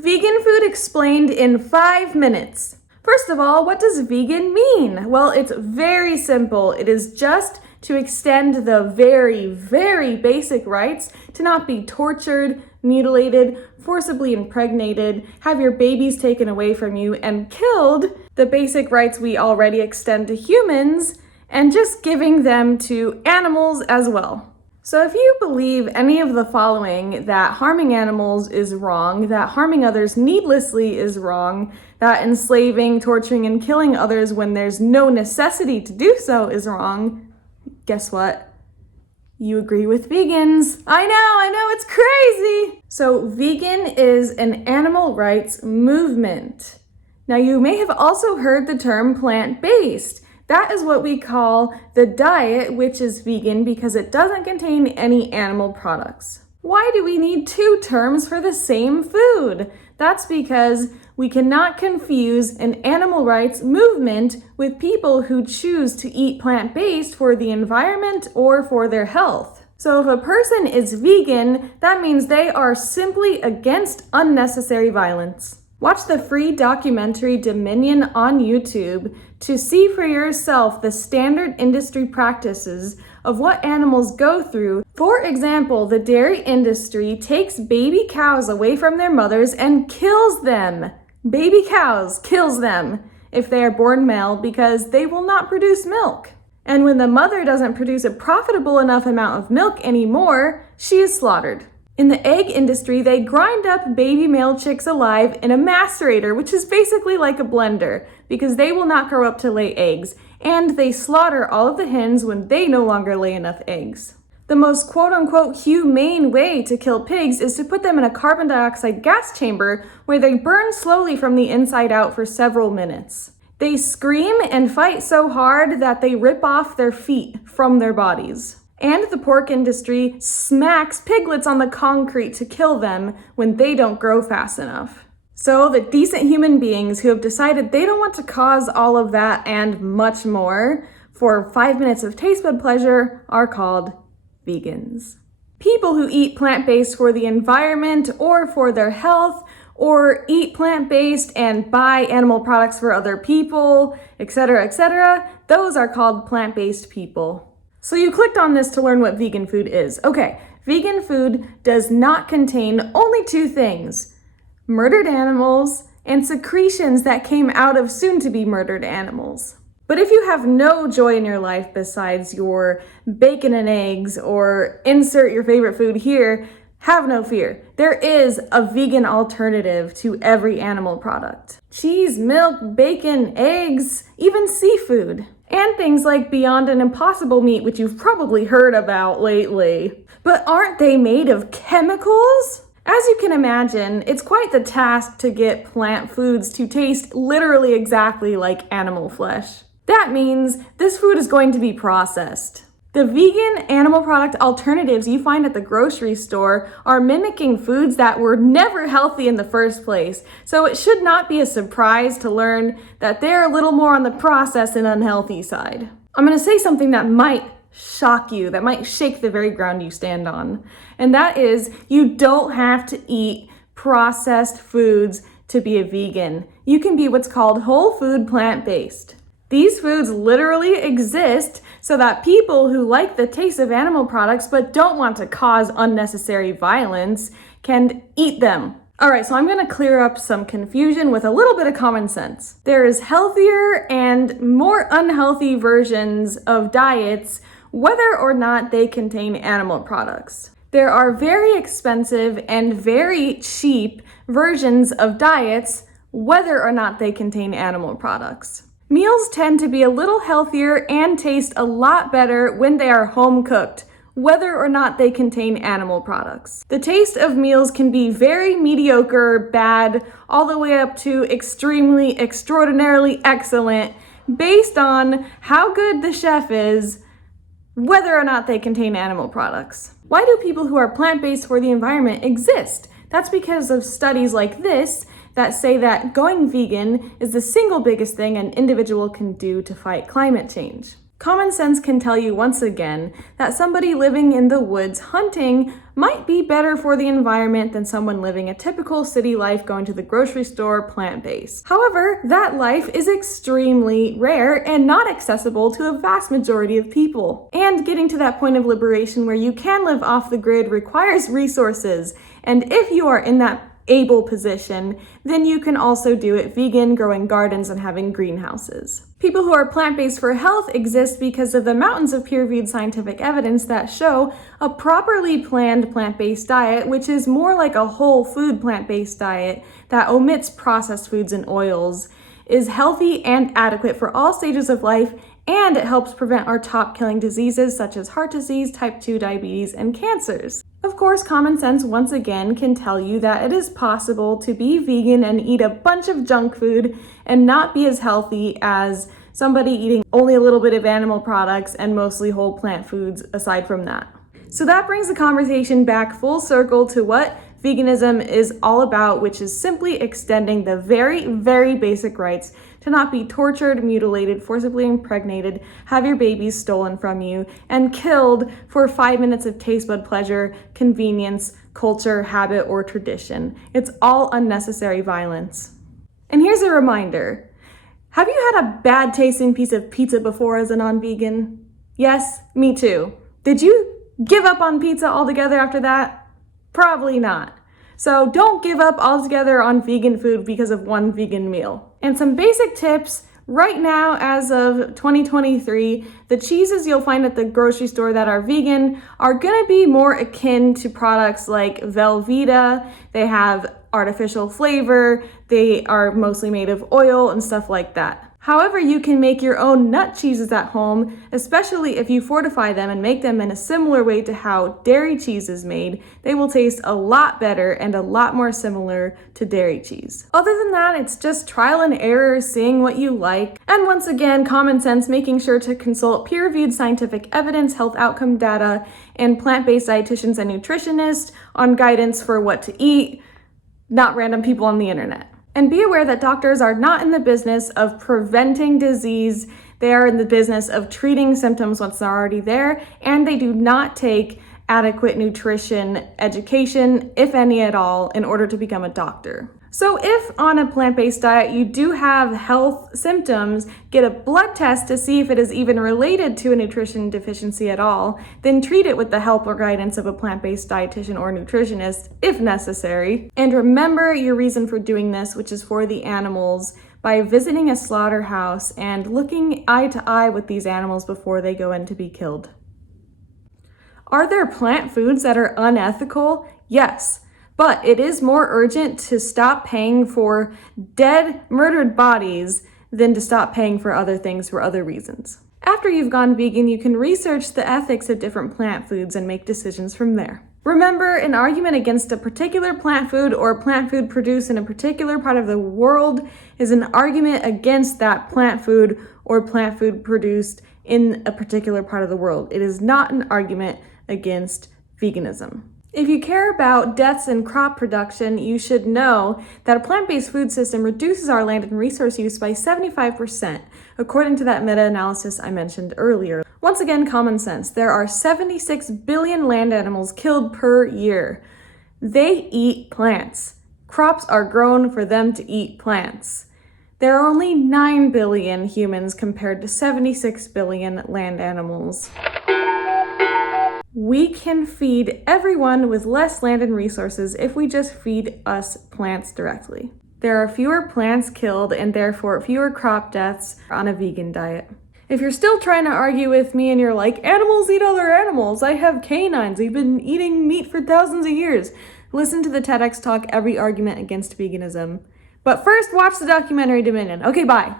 Vegan food explained in 5 minutes. First of all, what does vegan mean? Well, it's very simple. It is just to extend the very, very basic rights to not be tortured, mutilated, forcibly impregnated, have your babies taken away from you and killed, the basic rights we already extend to humans, and just giving them to animals as well. So if you believe any of the following, that harming animals is wrong, that harming others needlessly is wrong, that enslaving, torturing, and killing others when there's no necessity to do so is wrong, guess what? You agree with vegans. I know, it's crazy. So vegan is an animal rights movement. Now you may have also heard the term plant-based. That is what we call the diet, which is vegan because it doesn't contain any animal products. Why do we need two terms for the same food? That's because we cannot confuse an animal rights movement with people who choose to eat plant-based for the environment or for their health. So if a person is vegan, that means they are simply against unnecessary violence. Watch the free documentary Dominion on YouTube to see for yourself the standard industry practices of what animals go through. For example, the dairy industry takes baby cows away from their mothers and kills them. Baby cows kills them if they are born male because they will not produce milk. And when the mother doesn't produce a profitable enough amount of milk anymore, she is slaughtered. In the egg industry, they grind up baby male chicks alive in a macerator, which is basically like a blender, because they will not grow up to lay eggs, and they slaughter all of the hens when they no longer lay enough eggs. The most quote-unquote humane way to kill pigs is to put them in a carbon dioxide gas chamber where they burn slowly from the inside out for several minutes. They scream and fight so hard that they rip off their feet from their bodies. And the pork industry smacks piglets on the concrete to kill them when they don't grow fast enough. So the decent human beings who have decided they don't want to cause all of that and much more for 5 minutes of taste bud pleasure are called vegans. People who eat plant-based for the environment or for their health, or eat plant-based and buy animal products for other people, etc., those are called plant-based people. So you clicked on this to learn what vegan food is. Okay, vegan food does not contain only two things: murdered animals and secretions that came out of soon-to-be murdered animals. But if you have no joy in your life besides your bacon and eggs, or insert your favorite food here, have no fear. There is a vegan alternative to every animal product. Cheese, milk, bacon, eggs, even seafood. And things like Beyond and Impossible meat, which you've probably heard about lately. But aren't they made of chemicals? As you can imagine, it's quite the task to get plant foods to taste literally exactly like animal flesh. That means this food is going to be processed. The vegan animal product alternatives you find at the grocery store are mimicking foods that were never healthy in the first place, so it should not be a surprise to learn that they're a little more on the processed and unhealthy side. I'm going to say something that might shock you, that might shake the very ground you stand on, and that is you don't have to eat processed foods to be a vegan. You can be what's called whole food plant-based. These foods literally exist so that people who like the taste of animal products but don't want to cause unnecessary violence can eat them. All right, so I'm going to clear up some confusion with a little bit of common sense. There is healthier and more unhealthy versions of diets, whether or not they contain animal products. There are very expensive and very cheap versions of diets, whether or not they contain animal products. Meals tend to be a little healthier and taste a lot better when they are home cooked, whether or not they contain animal products. The taste of meals can be very mediocre, bad, all the way up to extremely, extraordinarily excellent, based on how good the chef is, whether or not they contain animal products. Why do people who are plant-based for the environment exist? That's because of studies like this that say that going vegan is the single biggest thing an individual can do to fight climate change. Common sense can tell you once again that somebody living in the woods hunting might be better for the environment than someone living a typical city life going to the grocery store plant-based. However, that life is extremely rare and not accessible to a vast majority of people. And getting to that point of liberation where you can live off the grid requires resources. And if you are in that able position, then you can also do it vegan, growing gardens, and having greenhouses. People who are plant-based for health exist because of the mountains of peer-reviewed scientific evidence that show a properly planned plant-based diet, which is more like a whole food plant-based diet that omits processed foods and oils, is healthy and adequate for all stages of life, and it helps prevent our top killing diseases such as heart disease, type 2 diabetes, and cancers. Of course, common sense once again can tell you that it is possible to be vegan and eat a bunch of junk food and not be as healthy as somebody eating only a little bit of animal products and mostly whole plant foods aside from that. So that brings the conversation back full circle to what veganism is all about, which is simply extending the very, very basic rights to not be tortured, mutilated, forcibly impregnated, have your babies stolen from you, and killed for 5 minutes of taste bud pleasure, convenience, culture, habit, or tradition. It's all unnecessary violence. And here's a reminder. Have you had a bad tasting piece of pizza before as a non-vegan? Yes, me too. Did you give up on pizza altogether after that? Probably not. So don't give up altogether on vegan food because of one vegan meal. And some basic tips right now, as of 2023, the cheeses you'll find at the grocery store that are vegan are gonna be more akin to products like Velveeta. They have artificial flavor, they are mostly made of oil and stuff like that. However, you can make your own nut cheeses at home, especially if you fortify them and make them in a similar way to how dairy cheese is made. They will taste a lot better and a lot more similar to dairy cheese. Other than that, it's just trial and error, seeing what you like. And once again, common sense, making sure to consult peer-reviewed scientific evidence, health outcome data, and plant-based dietitians and nutritionists on guidance for what to eat, not random people on the internet. And be aware that doctors are not in the business of preventing disease. They are in the business of treating symptoms once they're already there, and they do not take adequate nutrition education, if any at all, in order to become a doctor. So if on a plant-based diet you do have health symptoms, get a blood test to see if it is even related to a nutrition deficiency at all, then treat it with the help or guidance of a plant-based dietitian or nutritionist if necessary. And remember your reason for doing this, which is for the animals, by visiting a slaughterhouse and looking eye to eye with these animals before they go in to be killed. Are there plant foods that are unethical? Yes. But it is more urgent to stop paying for dead, murdered bodies than to stop paying for other things for other reasons. After you've gone vegan, you can research the ethics of different plant foods and make decisions from there. Remember, an argument against a particular plant food or plant food produced in a particular part of the world is an argument against that plant food or plant food produced in a particular part of the world. It is not an argument against veganism. If you care about deaths in crop production, you should know that a plant-based food system reduces our land and resource use by 75%, according to that meta-analysis I mentioned earlier. Once again, common sense. There are 76 billion land animals killed per year. They eat plants. Crops are grown for them to eat plants. There are only 9 billion humans compared to 76 billion land animals. We can feed everyone with less land and resources if we just feed us plants directly. There are fewer plants killed and therefore fewer crop deaths on a vegan diet. If you're still trying to argue with me and you're like, animals eat other animals, I have canines, they've been eating meat for thousands of years, listen to the TEDx talk, Every Argument Against Veganism. But first, watch the documentary Dominion. Okay, bye.